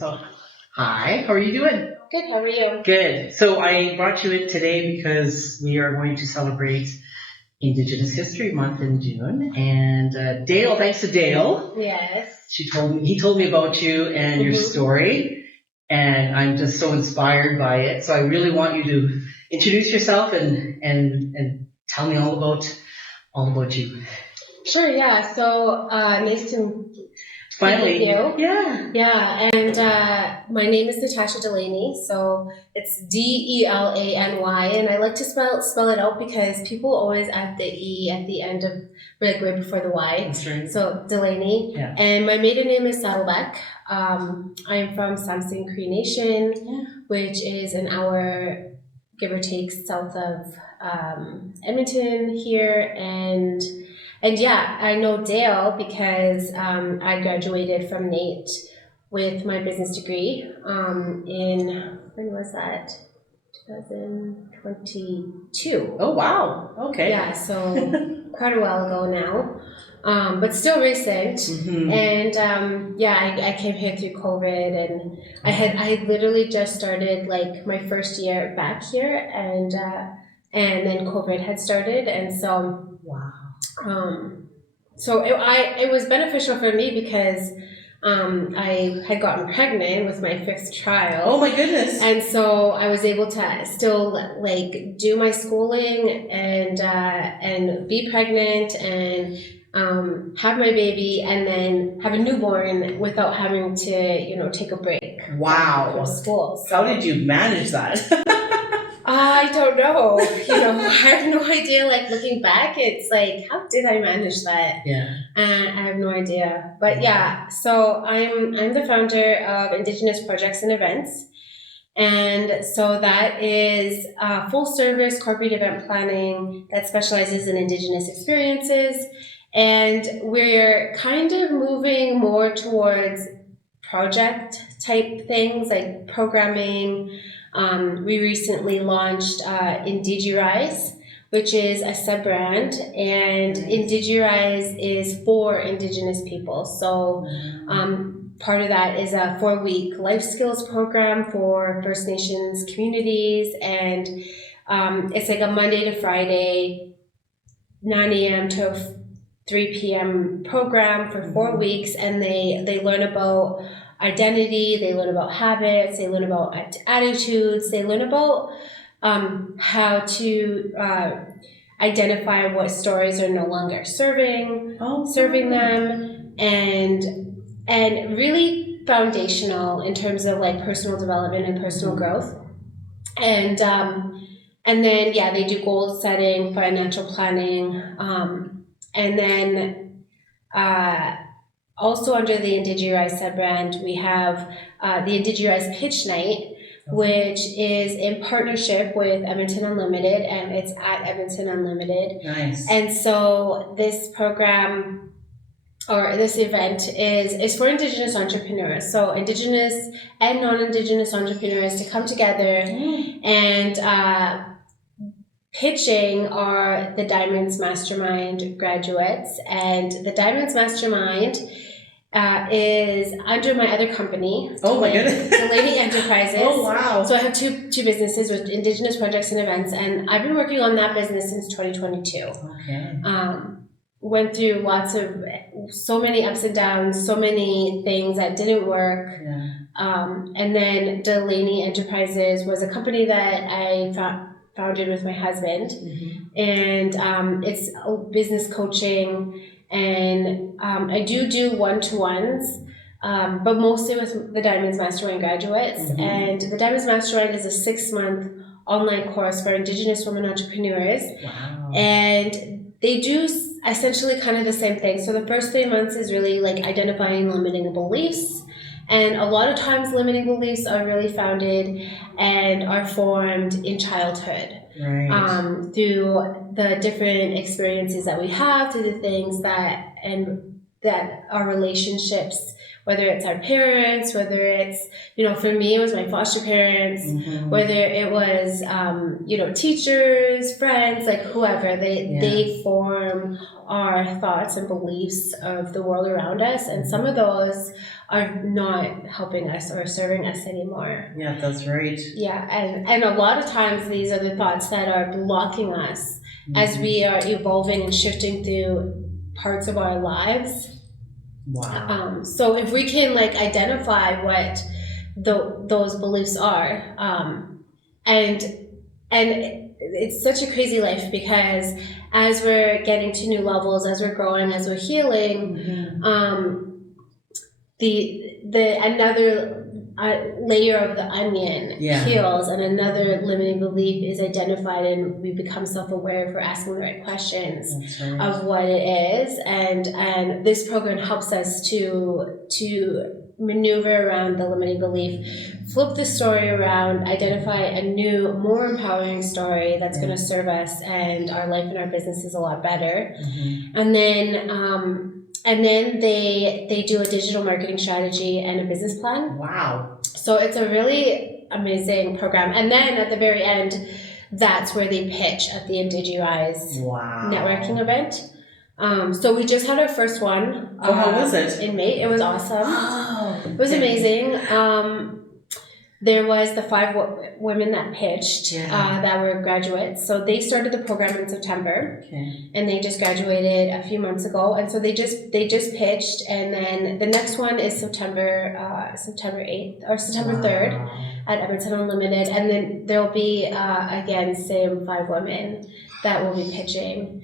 So, hi, how are you doing? Good, how are you? Good. So I brought you in today because we are going to celebrate Indigenous History Month in June. And Dale, thanks to Dale. Yes. He told me about you and your story. And I'm just so inspired by it. So I really want you to introduce yourself and tell me all about you. Sure, yeah. So, nice to Finally. meet you. Yeah. Yeah, and my name is Natasha Delany, so it's Delany, and I like to spell it out because people always add the E at the end of, like, right before the Y. That's right. So, Delany. Yeah. And my maiden name is Saddleback. I'm from Samson Cree Nation, which is an hour, give or take, south of Edmonton here, and yeah, I know Dale because I graduated from NAIT with my business degree in, when was that? 2022. Oh, wow. Okay. Yeah, so quite a while ago now, but still recent. Mm-hmm. And I came here through COVID, and I had literally just started like my first year back here, and then COVID had started, and so wow. So it was beneficial for me because I had gotten pregnant with my 5th child. Oh my goodness! And so I was able to still like do my schooling and be pregnant and have my baby and then have a newborn without having to take a break. Wow! From school. So, how did you manage that? I don't know. I have no idea. Like looking back, it's like, how did I manage that? Yeah. I have no idea. But yeah, so I'm the founder of Indigenous Projects and Events. And so that is full service corporate event planning that specializes in Indigenous experiences. And we're kind of moving more towards project type things like programming. We recently launched IndigiRise, which is a sub-brand, and IndigiRise is for Indigenous people. So part of that is a 4-week life skills program for First Nations communities, and it's like a Monday to Friday, 9 a.m. to 3 p.m. program for 4 weeks, and they learn about identity, they learn about habits, they learn about attitudes, they learn about how to identify what stories are no longer serving them, and really foundational in terms of like personal development and personal growth. And then they do goal setting, financial planning, and then also under the IndigiRise sub-brand, we have the IndigiRise Pitch Night, which is in partnership with Edmonton Unlimited, and it's at Edmonton Unlimited. Nice. And so this program, or this event, is for Indigenous entrepreneurs. So Indigenous and non-Indigenous entrepreneurs to come together and pitching are the Diamonds Mastermind graduates. And the Diamonds Mastermind is under my other company. Oh my goodness. Delany Enterprises. Oh wow. So I have two businesses with Indigenous projects and events, and I've been working on that business since 2022. Okay. Went through so many ups and downs, so many things that didn't work. Yeah. And then Delany Enterprises was a company that I founded with my husband. And it's business coaching, and I do one-to-ones, but mostly with the Diamonds Mastermind graduates. And the Diamonds Mastermind is a 6-month online course for Indigenous women entrepreneurs. Wow. And they do essentially kind of the same thing. So the first 3 months is really like identifying limiting beliefs. And a lot of times limiting beliefs are really founded and are formed in childhood. Right. Through the different experiences that we have, through the things that, and that our relationships, whether it's our parents, whether it's, for me, it was my foster parents, whether it was, teachers, friends, like whoever, they form our thoughts and beliefs of the world around us. And some of those are not helping us or serving us anymore. Yeah, that's right. Yeah, and a lot of times these are the thoughts that are blocking us as we are evolving and shifting through parts of our lives. Wow. So if we can identify what those beliefs are, and it's such a crazy life, because as we're getting to new levels, as we're growing, as we're healing, the another layer of the onion heals, and another limiting belief is identified, and we become self-aware if we're asking the right questions of what it is. And this program helps us to maneuver around the limiting belief, flip the story around, identify a new, more empowering story that's going to serve us and our life and our businesses a lot better. And then they do a digital marketing strategy and a business plan. Wow. So it's a really amazing program. And then at the very end, that's where they pitch at the Indigirise networking event. So we just had our first one. How was it? In May. It was awesome. It was amazing. There was the 5 women that pitched that were graduates. So they started the program in September, and they just graduated a few months ago. And so they just pitched, and then the next one is September 8th or September 3rd at Edmonton Unlimited, and then there'll be again same 5 women that will be pitching.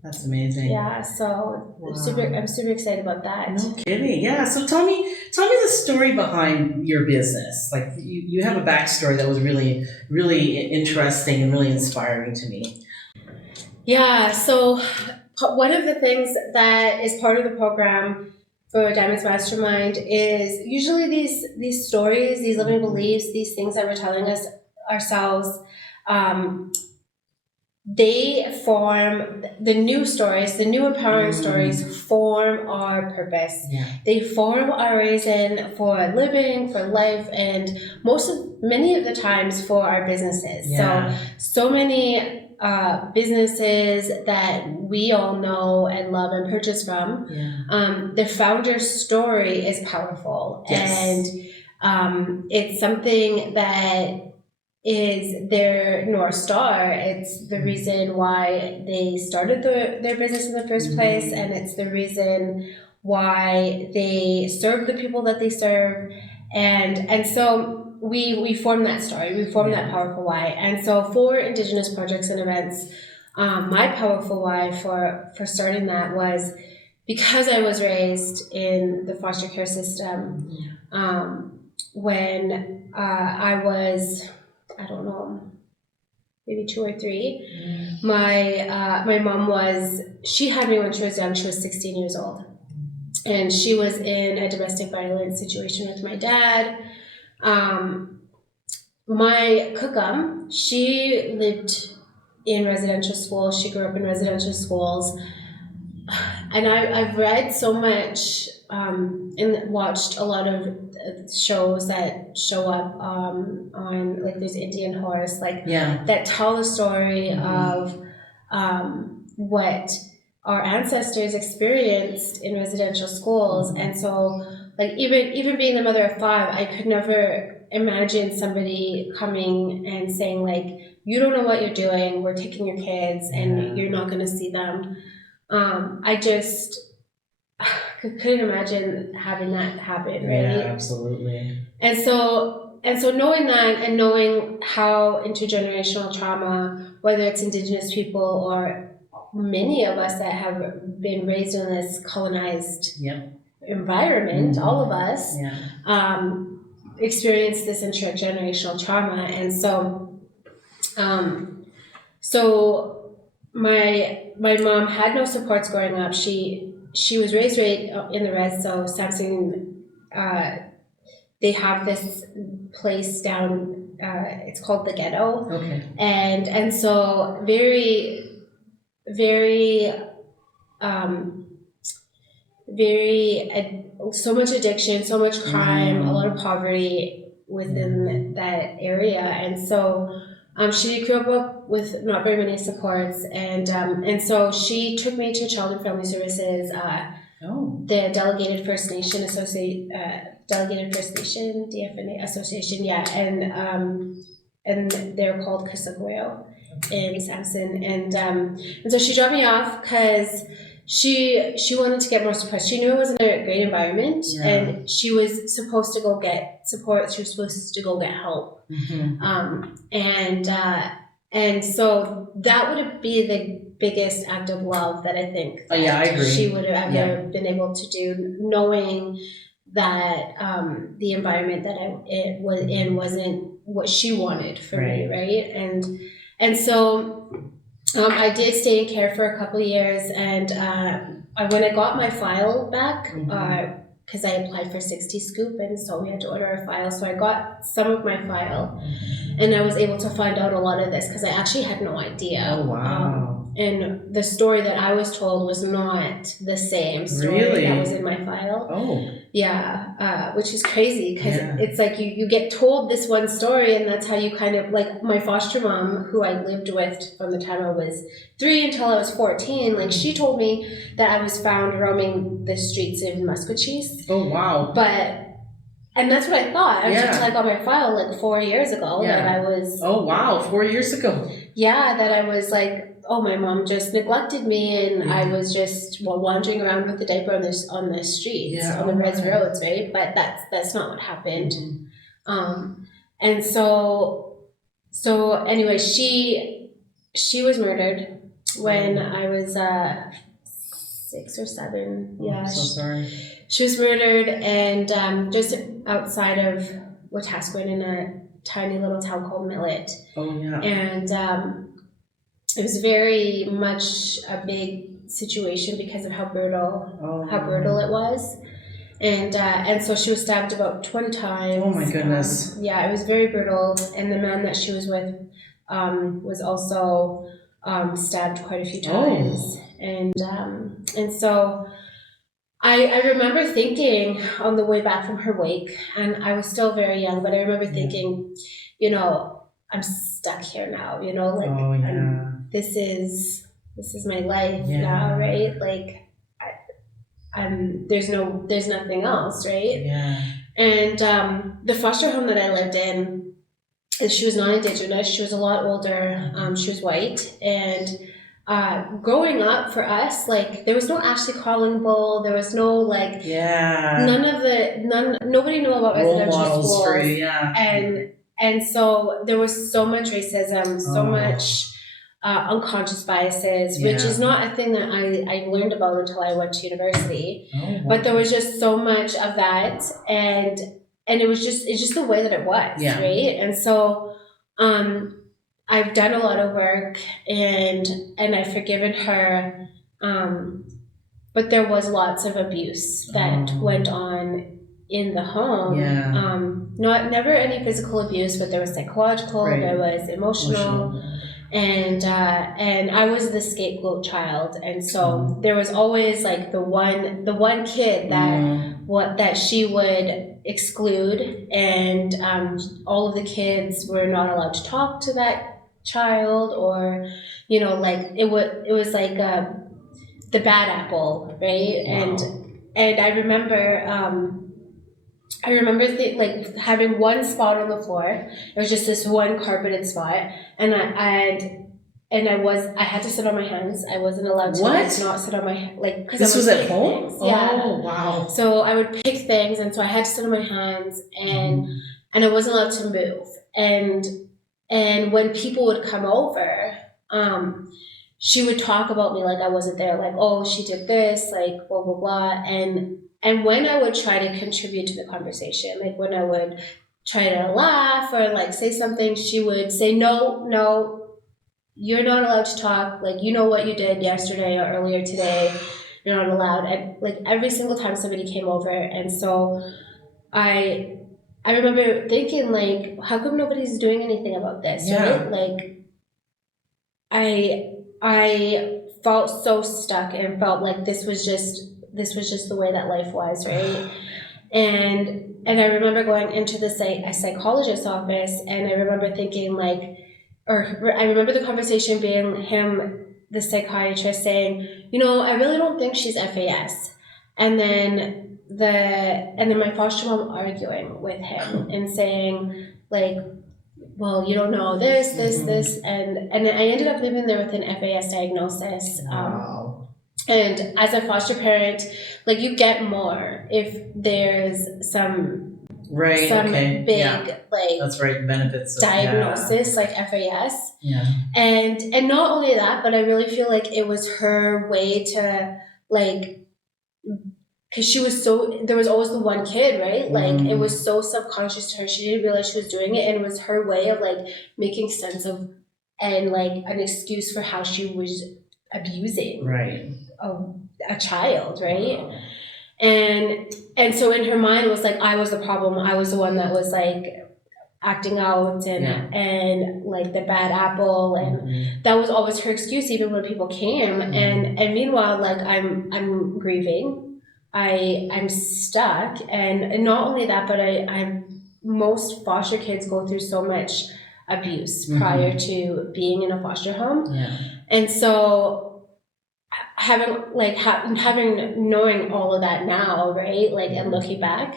That's amazing. Yeah, so I'm super excited about that. No kidding. Yeah. So tell me the story behind your business. Like you have a backstory that was really, really interesting and really inspiring to me. Yeah. So one of the things that is part of the program for Diamonds Mastermind is usually these stories, these limiting beliefs, these things that we're telling ourselves. They form the new stories, the new empowering stories form our purpose. They form our reason for living, for life, and many of the times for our businesses. So many businesses that we all know and love and purchase from, the founder's story is powerful. And it's something that is their North Star. It's the reason why they started their business in the first place, and it's the reason why they serve the people that they serve. And so we form that story, we form that powerful why. And so for Indigenous projects and events, my powerful why for starting that was because I was raised in the foster care system. When I was, I don't know, maybe 2 or 3. My mom she had me when she was young. She was 16 years old. And she was in a domestic violence situation with my dad. My kukum, she lived in residential schools. She grew up in residential schools. And I've read so much and watched a lot of shows that show up on like there's Indian Horse, that tell the story of what our ancestors experienced in residential schools. And so even being the mother of 5, I could never imagine somebody coming and saying you don't know what you're doing, we're taking your kids and you're not going to see them. I just couldn't imagine having that happen, right? Yeah, absolutely. And so knowing that, and knowing how intergenerational trauma, whether it's Indigenous people or many of us that have been raised in this colonized environment, all of us, experience this intergenerational trauma. And so my mom had no supports growing up. She was raised right in the res, so Samson, they have this place down, it's called the Ghetto. And so very, very, so much addiction, so much crime, a lot of poverty within that area. And so she grew up with not very many supports, and so she took me to Child and Family Services, the Delegated First Nation DFNA Association, and they're called Kasukwayo in Samson, and so she dropped me off because she wanted to get more support. She knew it wasn't a great environment, and she was supposed to go get support. She was supposed to go get help, and so that would be the biggest act of love that I think I agree. she would have ever been able to do, knowing that the environment that I was in wasn't what she wanted for me, right? And so I did stay in care for a couple of years, and when I got my file back, because I applied for 60 Scoop, and so we had to order a file, so I got some of my file, and I was able to find out a lot of this because I actually had no idea. Oh, wow. And the story that I was told was not the same story that was in my file. Oh. Yeah, which is crazy because it's like you get told this one story, and that's how you kind of, like, my foster mom, who I lived with from the time I was 3 until I was 14, like, she told me that I was found roaming the streets in Musquechies. Oh, wow. And that's what I thought until I got my file like 4 years ago that I was... Oh, wow, 4 years ago. Yeah, that I was like, oh, my mom just neglected me, and I was just wandering around with the diaper on the streets, on the res roads, right? But that's not what happened. And so anyway, she was murdered when I was 6 or 7. Yeah, I'm so sorry. She was murdered, and just outside of Wetaskiwin in a tiny little town called Millet. Oh, yeah. And it was very much a big situation because of how brutal it was. And so she was stabbed about 20 times. Oh, my goodness. It was very brutal. And the man that she was with was also stabbed quite a few times. And so I remember thinking on the way back from her wake, and I was still very young, but I remember thinking, I'm stuck here now, this is my life now, right? Like, there's nothing else, right? Yeah. And the foster home that I lived in, she was non-Indigenous. She was a lot older. She was white, and growing up for us, like, there was no Ashley Crawling Bowl. There was no nobody knew about residential schools. For you, and so there was so much racism, so much unconscious biases, which is not a thing that I learned about until I went to university. Oh, wow. But there was just so much of that, and it's just the way that it was, right? And so I've done a lot of work, and I've forgiven her, but there was lots of abuse that went on in the home. Never any physical abuse, but there was psychological, there was emotional. And I was the scapegoat child, and so there was always like the one kid that she would exclude, and all of the kids were not allowed to talk to that child, or like it was like the bad apple, right? Wow. And I remember like having one spot on the floor. It was just this one carpeted spot, and I had to sit on my hands. I wasn't allowed to not sit on my because this was at home. Things. Yeah. Oh, wow. So I would pick things, and so I had to sit on my hands, and I wasn't allowed to move. And when people would come over, she would talk about me like I wasn't there, like, oh, she did this, like, blah blah blah. And when I would try to contribute to the conversation, like when I would try to laugh or like say something, she would say, no, you're not allowed to talk. Like, you know what you did yesterday or earlier today. You're not allowed. And like every single time somebody came over. And so I remember thinking, like, how come nobody's doing anything about this, right? Like, I felt so stuck and felt like this was just this was just the way that life was, right? And I remember going into a psychologist's office, and I remember thinking like, or I remember the conversation being him, the psychiatrist, saying, I really don't think she's FAS. And then my foster mom arguing with him and saying like, well, you don't know this, and I ended up living there with an FAS diagnosis. Wow. And as a foster parent, like you get more if there's some big like that's right, benefits of, diagnosis like FAS. Yeah. And not only that, but I really feel like it was her way to like, because there was always the one kid, right? Like it was so subconscious to her. She didn't realize she was doing it, and it was her way of like making sense of and like an excuse for how she was abusing a child, right? Wow. And so in her mind it was like I was the problem. I was the one that was like acting out and like the bad apple, and that was always her excuse even when people came. And meanwhile, like I'm grieving. I'm stuck, and not only that, but most foster kids go through so much abuse prior to being in a foster home, and so knowing all of that now, right? Like, and looking back,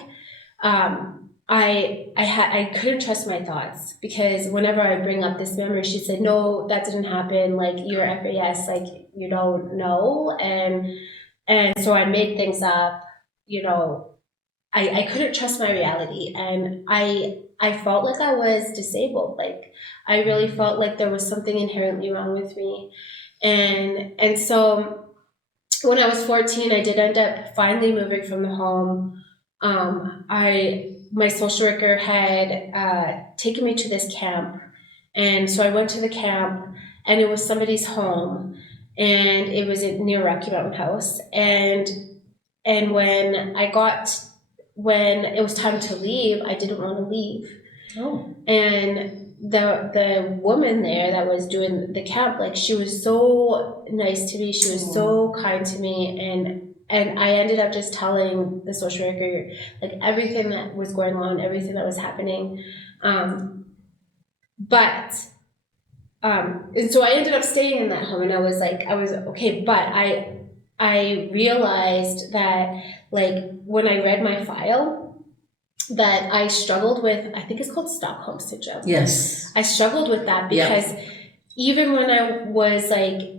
I couldn't trust my thoughts, because whenever I bring up this memory, she said, "No, that didn't happen. Like you're FAS, like you don't know," and so I made things up, I couldn't trust my reality, and I felt like I was disabled. Like I really felt like there was something inherently wrong with me. And so when I was 14, I did end up finally moving from the home. My social worker had taken me to this camp, and so I went to the camp, and it was somebody's home, and it was near Rocky Mountain House. And when it was time to leave, I didn't want to leave. Oh. And the woman there that was doing the camp, like she was so nice to me. She was so kind to me, and I ended up just telling the social worker like everything that was going on, everything that was happening. And so I ended up staying in that home, and I was okay, but I realized that like when I read my file that I struggled with, I think it's called Stockholm Syndrome. Yes. I struggled with that because even when I was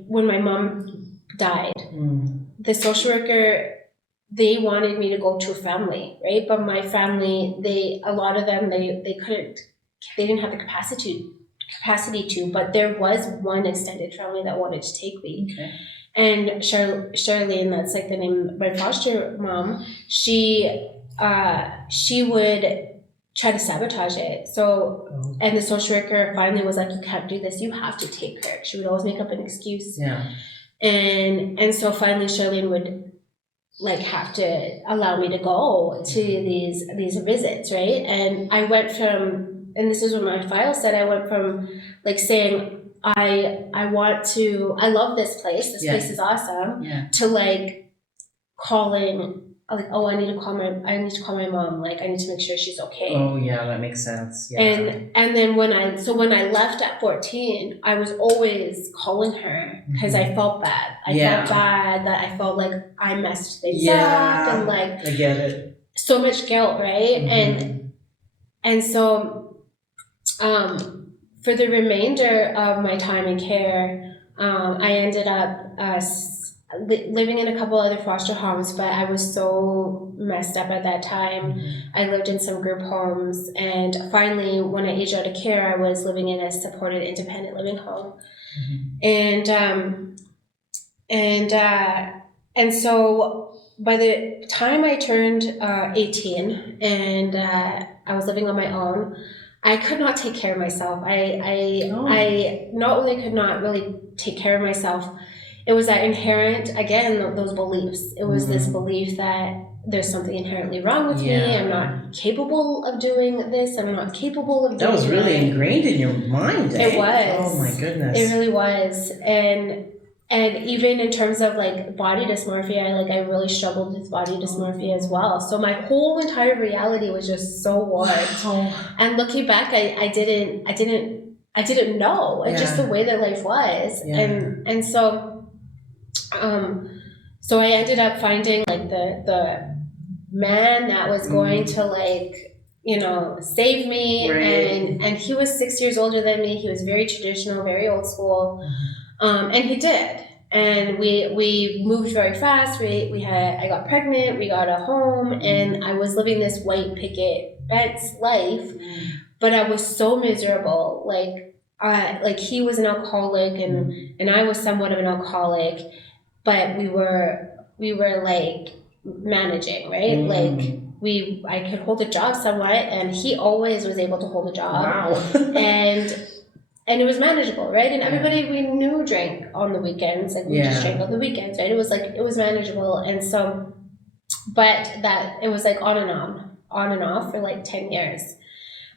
when my mom died, the social worker, they wanted me to go to a family, right? But my family, a lot of them, they didn't have the capacity to, but there was one extended family that wanted to take me. Okay. And Charlene, that's like the name of my foster mom, she would try to sabotage it. So, and the social worker finally was like, "You can't do this, you have to take her." She would always make up an excuse. Yeah. And so finally Charlene would have to allow me to go to these visits, right? And I went from, and this is what my file said, I went from saying, I love this place. This place is awesome. Yeah. To calling, oh, I need to call my mom. I need to make sure she's okay. Oh yeah, that makes sense. Yeah. And then when I left at 14, I was always calling her because I felt bad. I felt bad that I felt like I messed things up, and I get it. So much guilt, right? And so for the remainder of my time in care, I ended up living in a couple other foster homes, but I was so messed up at that time. I lived in some group homes, and finally, when I aged out of care, I was living in a supported independent living home. And so by the time I turned 18 and I was living on my own, I could not take care of myself. I not only could not really take care of myself, it was that inherent, again, those beliefs. It was this belief that there's something inherently wrong with me. I'm not capable of doing this. I'm not capable of doing that. That was really ingrained in your mind, eh? It was. Oh my goodness. It really was. and even in terms of like body dysmorphia, I really struggled with body dysmorphia as well. So my whole entire reality was just so warped. Wow. And looking back, I didn't know. It's just the way that life was. And so so I ended up finding like the man that was going to like, you know, save me. And he was 6 years older than me. He was very traditional, very old school. And he did. And we moved very fast. I got pregnant, we got a home, and I was living this white picket fence life, but I was so miserable. Like he was an alcoholic and I was somewhat of an alcoholic, but we were like managing, right? Like I could hold a job somewhat, and he always was able to hold a job. Wow. And it was manageable, right? And everybody we knew drank on the weekends, like we just drank on the weekends, right? It was manageable. And so, but that it was like on and off for like 10 years,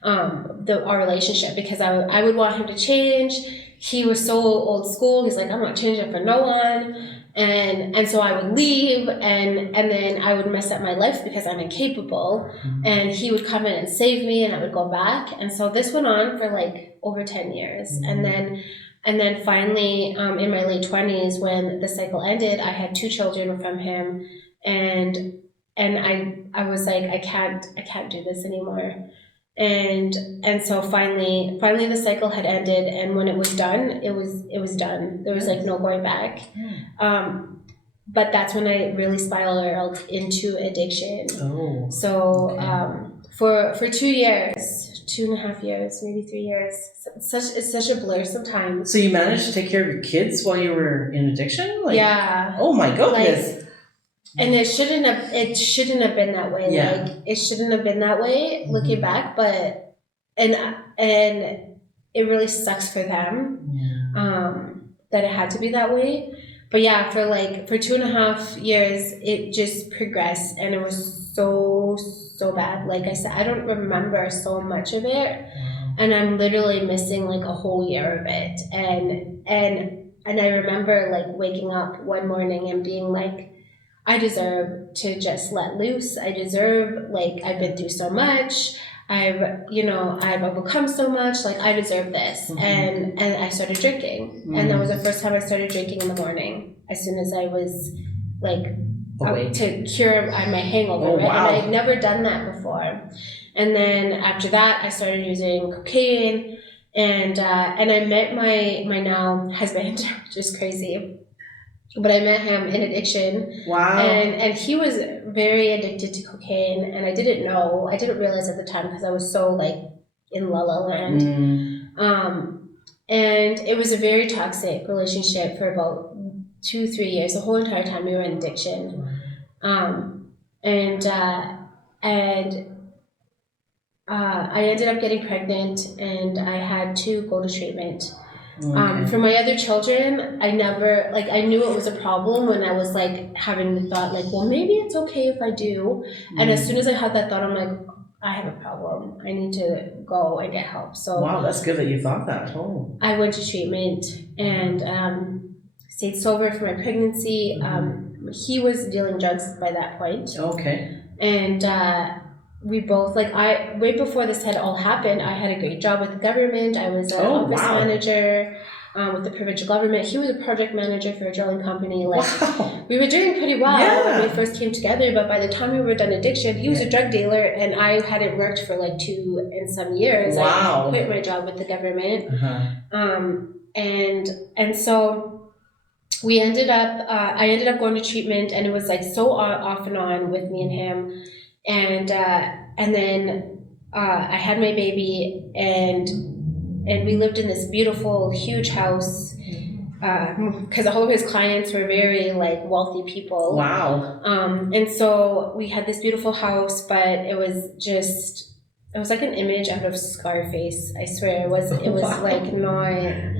our relationship, because I would want him to change. He was so old school. He's like, I'm not changing for no one. And so I would leave, and then I would mess up my life because I'm incapable, and he would come in and save me, and I would go back. And so this went on for like over 10 years. And then finally, in my late 20s, when the cycle ended, I had 2 children from him, and I was like, I can't do this anymore. And so finally the cycle had ended, and when it was done, it was done. There was like no going back. But that's when I really spiraled into addiction. For 2 years, 2.5 years, maybe 3 years. It's such a blur sometimes. So you managed to take care of your kids while you were in addiction? Yeah. Oh my goodness. And it shouldn't have been that way. Yeah. Like it shouldn't have been that way looking back, but and it really sucks for them that it had to be that way. But yeah, for 2.5 years it just progressed, and it was so bad. Like I said, I don't remember so much of it, and I'm literally missing like a whole year of it. And I remember like waking up one morning and being like, I deserve to just let loose. I deserve, like, I've been through so much. I've overcome so much. Like, I deserve this. And I started drinking. And that was the first time I started drinking in the morning, as soon as I was, like, to cure my hangover. Right? Wow. And I'd never done that before. And then after that, I started using cocaine. And I met my now husband, which is crazy. But I met him in addiction. Wow. And he was very addicted to cocaine, and I didn't realize at the time because I was so like in la la land. And it was a very toxic relationship for about 2-3 years. The whole entire time we were in addiction. I ended up getting pregnant, and I had to go to treatment. For my other children, I never, like, I knew it was a problem when I was like having the thought, like, well, maybe it's okay if I do. And as soon as I had that thought, I'm like, I have a problem. I need to go and get help. So wow, that's good that you thought that. I went to treatment and stayed sober for my pregnancy. He was dealing drugs by that point. Okay. And we both, like, right before this had all happened, I had a great job with the government. I was an office manager with the provincial government. He was a project manager for a drilling company. Like, we were doing pretty well when we first came together, but by the time we were done addiction, he was a drug dealer, and I hadn't worked for like 2 and some years. Wow. I quit my job with the government. And so we ended up, I ended up going to treatment, and it was like so off and on with me and him. And then I had my baby, and we lived in this beautiful, huge house because all of his clients were very like wealthy people. Wow. And so we had this beautiful house, but it was like an image out of Scarface. I swear it was like not.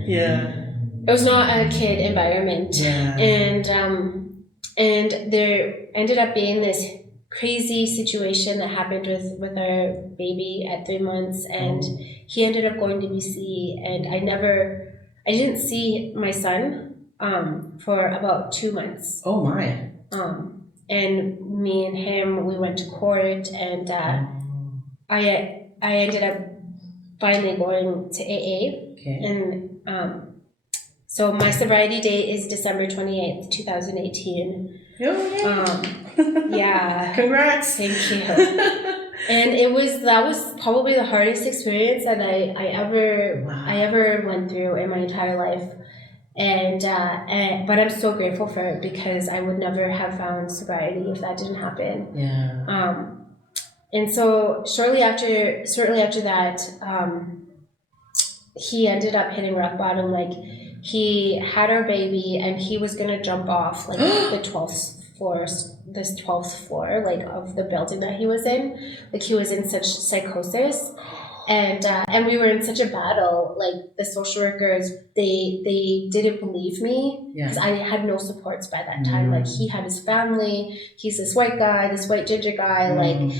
Yeah. It was not a kid environment. Yeah. And there ended up being this crazy situation that happened with our baby at 3 months, and he ended up going to BC, and I didn't see my son for about 2 months. Oh my. And me and him, we went to court, and I ended up finally going to AA. Okay. And so my sobriety date is December 28th, 2018. Oh, yeah. Congrats. Thank you. And that was probably the hardest experience that I ever went through in my entire life. But I'm so grateful for it, because I would never have found sobriety if that didn't happen. Yeah. And so shortly after that, he ended up hitting rock bottom. Like, he had our baby, and he was gonna jump off like the 12th floor, like, of the building that he was in. Like, he was in such psychosis. And we were in such a battle. Like, the social workers, they didn't believe me, because I had no supports by that time. Like, he had his family. He's this white ginger guy. Like,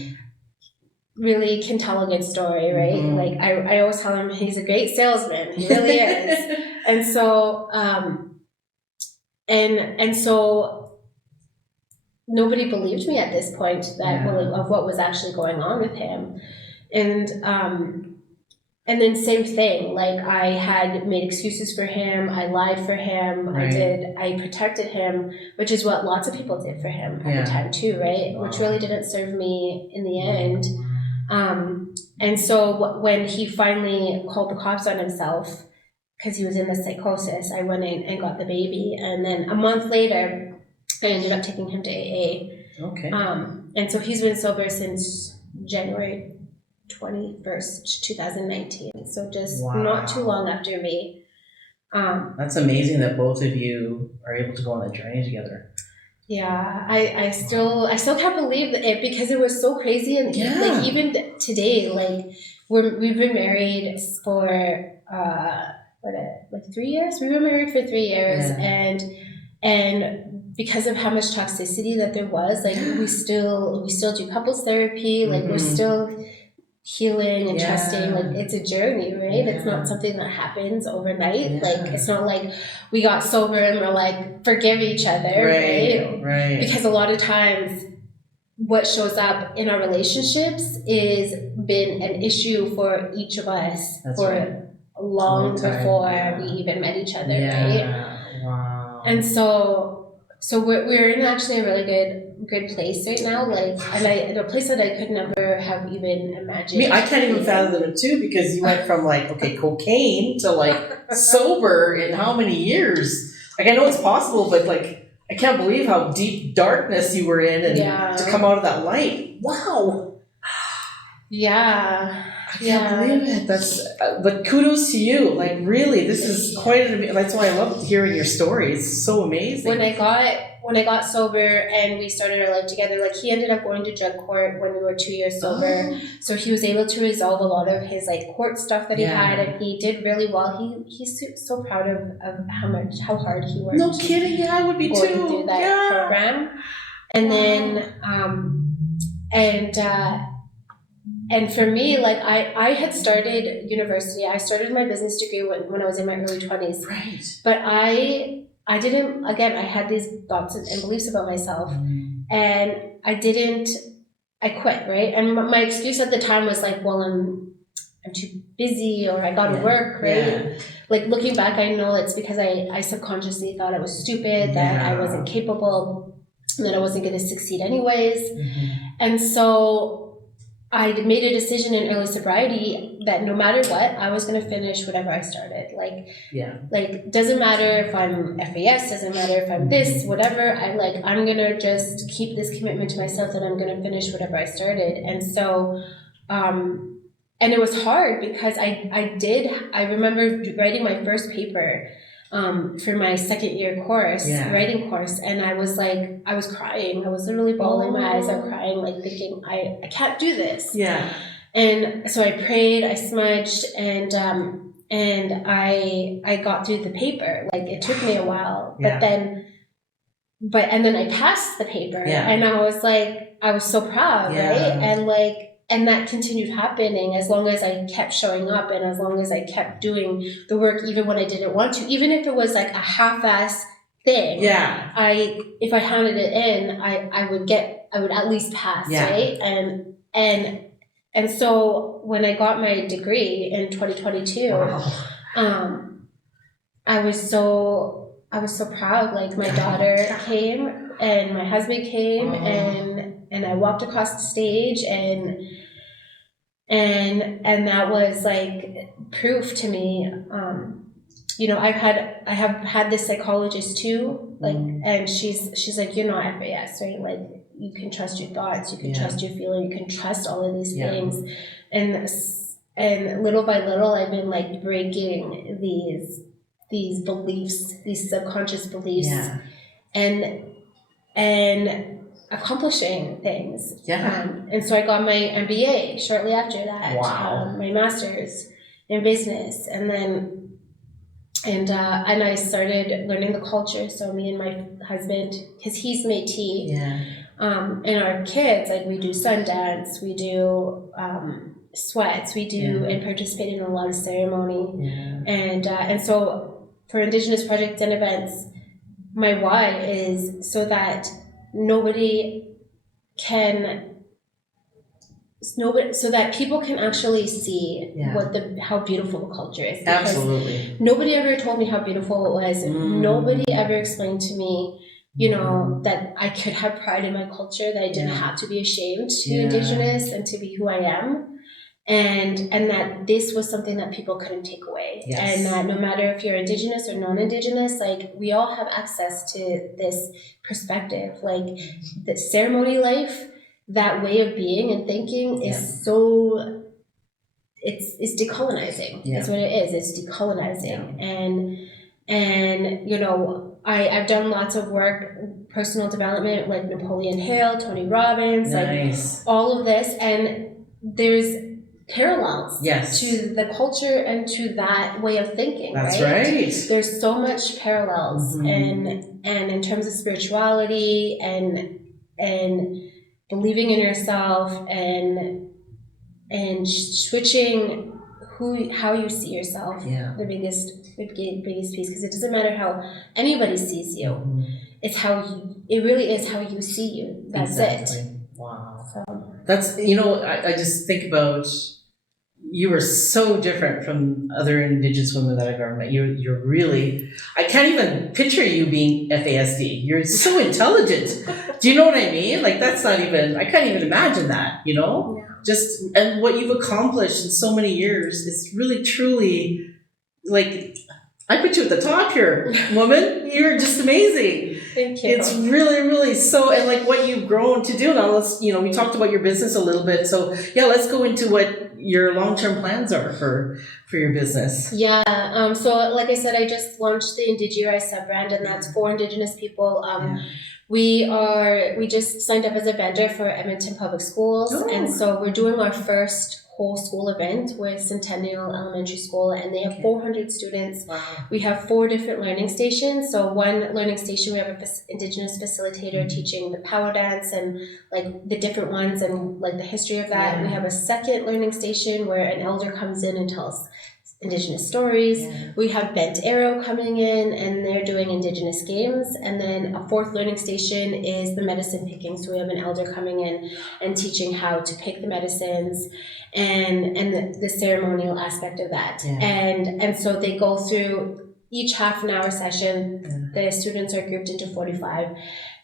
really can tell a good story, right? Like, I always tell him he's a great salesman. He really is. And so, and so nobody believed me at this point of what was actually going on with him. And then same thing, like, I had made excuses for him, I lied for him, right. I protected him, which is what lots of people did for him at the time too, right? Wow. Which really didn't serve me in the end. And so when he finally called the cops on himself, because he was in the psychosis, I went in and got the baby, and then a month later, I ended up taking him to AA. Okay. And so he's been sober since January 21st, 2019. So just not too long after me. That's amazing that both of you are able to go on that journey together. Yeah, I still can't believe it, because it was so crazy. And like, even today, like, we've been married for like 3 years. We were married for 3 years, and because of how much toxicity that there was, like, we still do couples therapy. Like, we're still healing and trusting. Like, it's a journey, right? It's not something that happens overnight. Like, it's not like we got sober and we're like, forgive each other, right? Because a lot of times what shows up in our relationships is been an issue for each of us long before we even met each other, right? Wow. And so we're in actually a really good place right now, like, and a place that I could never have even imagined. I can't even fathom it too, because you went from like, cocaine to like sober in how many years? Like, I know it's possible, but like, I can't believe how deep darkness you were in, and to come out of that light. Wow. Yeah. I can't believe it. But kudos to you. Like, really, this is quite that's why I love hearing your story. It's so amazing. When I got sober and we started our life together, like, he ended up going to drug court when we were 2 years sober. So he was able to resolve a lot of his like court stuff that he had, and he did really well. He's so proud of how hard he worked. No kidding, I would be too. Through that program. And then and for me, like, I had started university. I started my business degree when I was in my early 20s. Right. But I didn't, again, I had these thoughts and beliefs about myself, and I quit, right? And my excuse at the time was like, well, I'm too busy, or I gotta work, right? Yeah. Like, looking back, I know it's because I subconsciously thought I was stupid, that I wasn't capable, and that I wasn't gonna succeed anyways. And so I made a decision in early sobriety that no matter what, I was going to finish whatever I started. Like, doesn't matter if I'm FAS, doesn't matter if I'm this, whatever. I'm going to just keep this commitment to myself that I'm going to finish whatever I started. And so, and it was hard, because I remember writing my first paper for my second year course, writing course, and I was crying. I was literally bawling my eyes out, crying, like, thinking, I can't do this. Yeah. And so I prayed, I smudged, and I got through the paper. Like, it took me a while, and then I passed the paper, and I was so proud, right? And like, that continued happening as long as I kept showing up and as long as I kept doing the work, even when I didn't want to, even if it was like a half-ass thing. Yeah. If I handed it in, I would at least pass, right? And so when I got my degree in 2022, I was so proud. Like, my daughter came and my husband came and I walked across the stage and that was like proof to me. I have had this psychologist too, like, and she's like, you're not FAS, right? Like, you can trust your thoughts, you can trust your feeling, you can trust all of these things, and little by little, I've been like breaking these beliefs, these subconscious beliefs, and accomplishing things. And so I got my MBA shortly after that. My master's in business, and I started learning the culture. So me and my husband, because he's Métis, and our kids, like, we do Sundance, we do sweats, we do and participate in a lot of ceremony, and so for Indigenous projects and events, my why is so that so that people can actually see how beautiful the culture is. Absolutely. Nobody ever told me how beautiful it was. Nobody ever explained to me, that I could have pride in my culture, that I didn't have to be ashamed to be Indigenous and to be who I am. And that this was something that people couldn't take away. And that no matter if you're Indigenous or non-Indigenous, like, we all have access to this perspective. Like, the ceremony life, that way of being and thinking is so, it's decolonizing. That's what it is. It's decolonizing. And I've done lots of work, personal development, like Napoleon Hill, Tony Robbins, like all of this, and there's parallels to the culture and to that way of thinking. That's right. There's so much parallels, and in terms of spirituality and believing in yourself and switching how you see yourself. The biggest piece, because it doesn't matter how anybody sees you. It really is how you see you. That's it. Wow. So. That's, I just think about, you are so different from other Indigenous women that I've ever met. You're really, I can't even picture you being FASD. You're so intelligent. Do you know what I mean? Like, that's not even, I can't even imagine that, just, and what you've accomplished in so many years is really, truly, like, I put you at the top here, woman. You're just amazing. Thank you. It's really, really so, and like what you've grown to do. Now let's, we talked about your business a little bit. So let's go into what your long-term plans are for your business. So like I said, I just launched the Indigiri sub-brand, and that's for Indigenous people. We just signed up as a vendor for Edmonton Public Schools, and so we're doing our first whole school event with Centennial Elementary School, and they have 400 students. We have 4 different learning stations. So one learning station, we have an Indigenous facilitator teaching the power dance and like the different ones and like the history of that. We have a second learning station where an elder comes in and tells Indigenous stories. We have Bent Arrow coming in, and they're doing Indigenous games. And then a 4th learning station is the medicine picking. So we have an elder coming in and teaching how to pick the medicines and the ceremonial aspect of that. And so they go through each half an hour session. The students are grouped into 45.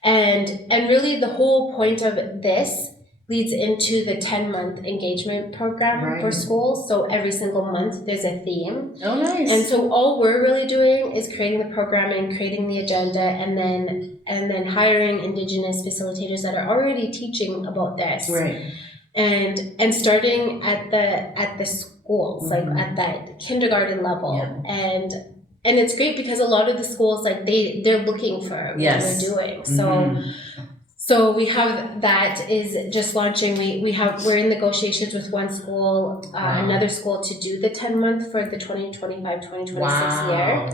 And really the whole point of this leads into the 10-month engagement program for schools. So every single month there's a theme. Oh, nice. And so all we're really doing is creating the programming, creating the agenda, and then hiring Indigenous facilitators that are already teaching about this. And starting at the schools, like at that kindergarten level. And it's great because a lot of the schools, like they're looking for what we're doing. So we have that is just launching. We're in negotiations with one school, another school to do the 10-month for the 2025-2026 year.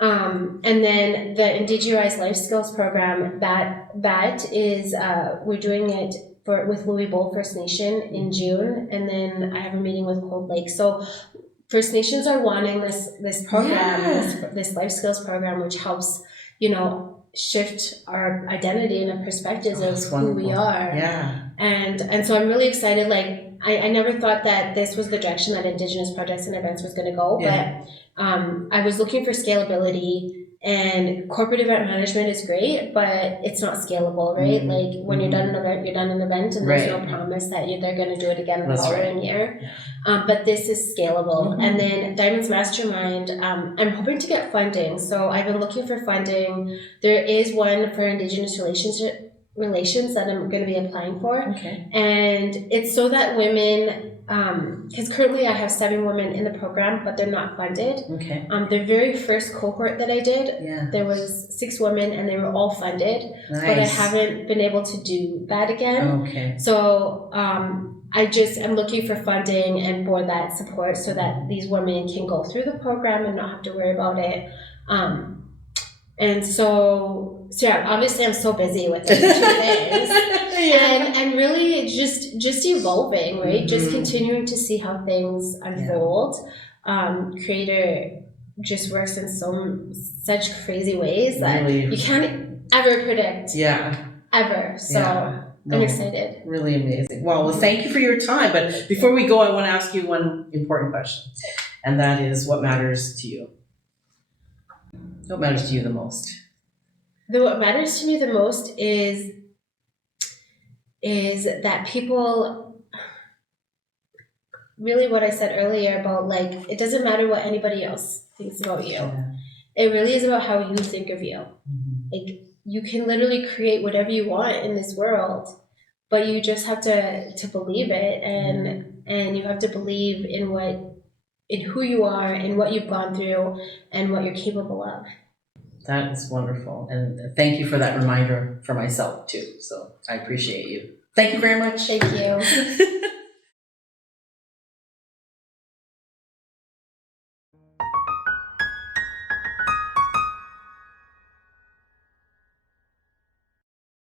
And then the Indigenized Life Skills program, that is we're doing it with Louis Bowl First Nation in June, and then I have a meeting with Cold Lake. So First Nations are wanting this program, this life skills program, which helps, shift our identity and our perspectives of who we are. Yeah. And so I'm really excited. Like, I never thought that this was the direction that Indigenous projects and events was going to go, but I was looking for scalability, and corporate event management is great, but it's not scalable, right? Like, when you're done an event, you're done an event, and there's no promise that they're going to do it again the following year. But this is scalable. And then Diamonds Mastermind, I'm hoping to get funding. So I've been looking for funding. There is one for Indigenous relations that I'm going to be applying for. Okay. And it's so that women, because currently I have 7 women in the program, but they're not funded. Okay. The very first cohort that I did, there was 6 women and they were all funded. Nice. But I haven't been able to do that again. Okay. So I'm looking for funding and for that support so that these women can go through the program and not have to worry about it. And so yeah, obviously I'm so busy with those 2 things. And really just evolving, right? Just continuing to see how things unfold. Creator just works in such crazy ways that you can't ever predict. Yeah. Ever. So I'm excited. Really amazing. Well, thank you for your time. But before we go, I want to ask you one important question. And that is, what matters to you? What matters to you the most? What matters to me the most is that people, really what I said earlier about, like, it doesn't matter what anybody else thinks about you. Yeah. It really is about how you think of you. Like, you can literally create whatever you want in this world, but you just have to believe it, and you have to believe in who you are and what you've gone through and what you're capable of. That is wonderful. And thank you for that reminder for myself too. So I appreciate you. Thank you very much. Thank you.